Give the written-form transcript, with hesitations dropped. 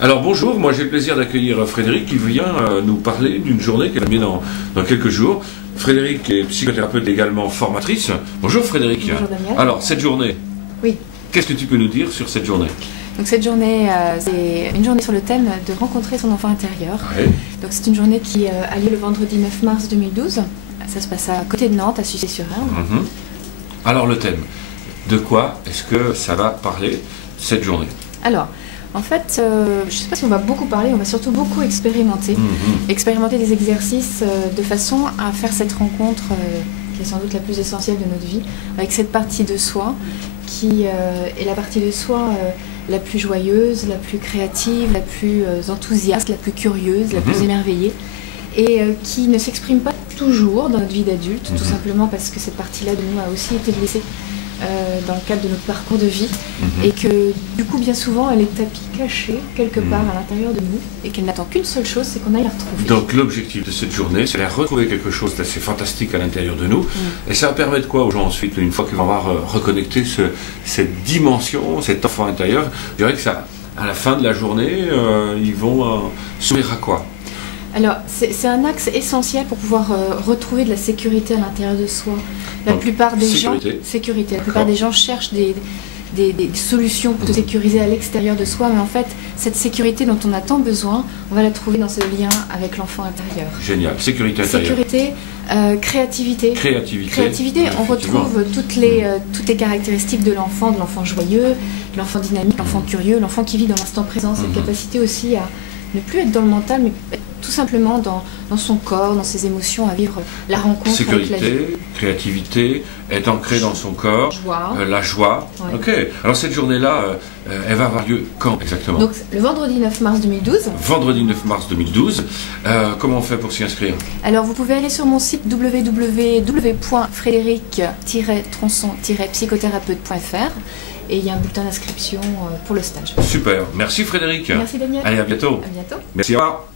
Alors bonjour, moi j'ai le plaisir d'accueillir Frédéric qui vient nous parler d'une journée qu'elle a mis dans quelques jours. Frédéric est psychothérapeute également formatrice. Bonjour Frédéric. Bonjour Daniel. Alors cette journée, oui. Qu'est-ce que tu peux nous dire sur cette journée? Donc cette journée, c'est une journée sur le thème de rencontrer son enfant intérieur. Ouais. Donc c'est une journée qui a lieu le vendredi 9 mars 2012. Ça se passe à côté de Nantes, à Sucy-sur-Erdre. Alors le thème, de quoi est-ce que ça va parler cette journée? Alors, en fait, je ne sais pas si on va beaucoup parler, on va surtout beaucoup expérimenter. Expérimenter des exercices de façon à faire cette rencontre qui est sans doute la plus essentielle de notre vie, avec cette partie de soi qui est la partie de soi la plus joyeuse, la plus créative, la plus enthousiaste, la plus curieuse, la plus émerveillée, et qui ne s'exprime pas toujours dans notre vie d'adulte, tout simplement parce que cette partie-là de nous a aussi été blessée dans le cadre de notre parcours de vie, et que du coup bien souvent elle est tapie cachée quelque part à l'intérieur de nous, et qu'elle n'attend qu'une seule chose, c'est qu'on aille la retrouver. Donc l'objectif de cette journée, c'est de retrouver quelque chose d'assez fantastique à l'intérieur de nous, et ça va permettre quoi aux gens ensuite, une fois qu'ils vont avoir reconnecté cette dimension, cet enfant intérieur? Je dirais que ça, à la fin de la journée, ils vont s'ouvrir à quoi? Alors, c'est un axe essentiel pour pouvoir retrouver de la sécurité à l'intérieur de soi. La plupart des gens cherchent des solutions pour se sécuriser à l'extérieur de soi, mais en fait, cette sécurité dont on a tant besoin, on va la trouver dans ce lien avec l'enfant intérieur. Génial, sécurité intérieure. Sécurité, créativité. Créativité, on retrouve toutes les caractéristiques de l'enfant joyeux, de l'enfant dynamique, l'enfant curieux, l'enfant qui vit dans l'instant présent, cette capacité aussi à ne plus être dans le mental, mais tout simplement dans son corps, dans ses émotions, à vivre la rencontre sécurité, avec la vie. créativité, être ancré dans son corps, la joie. Ouais. Ok, alors cette journée-là, elle va avoir lieu quand exactement? Donc le vendredi 9 mars 2012. Vendredi 9 mars 2012. Comment on fait pour s'y inscrire? Alors vous pouvez aller sur mon site www.frédéric-tronçon-psychothérapeute.fr et il y a un bulletin d'inscription pour le stage. Super, merci Frédéric. Merci Daniel. Allez, à bientôt. À bientôt. Merci, au revoir.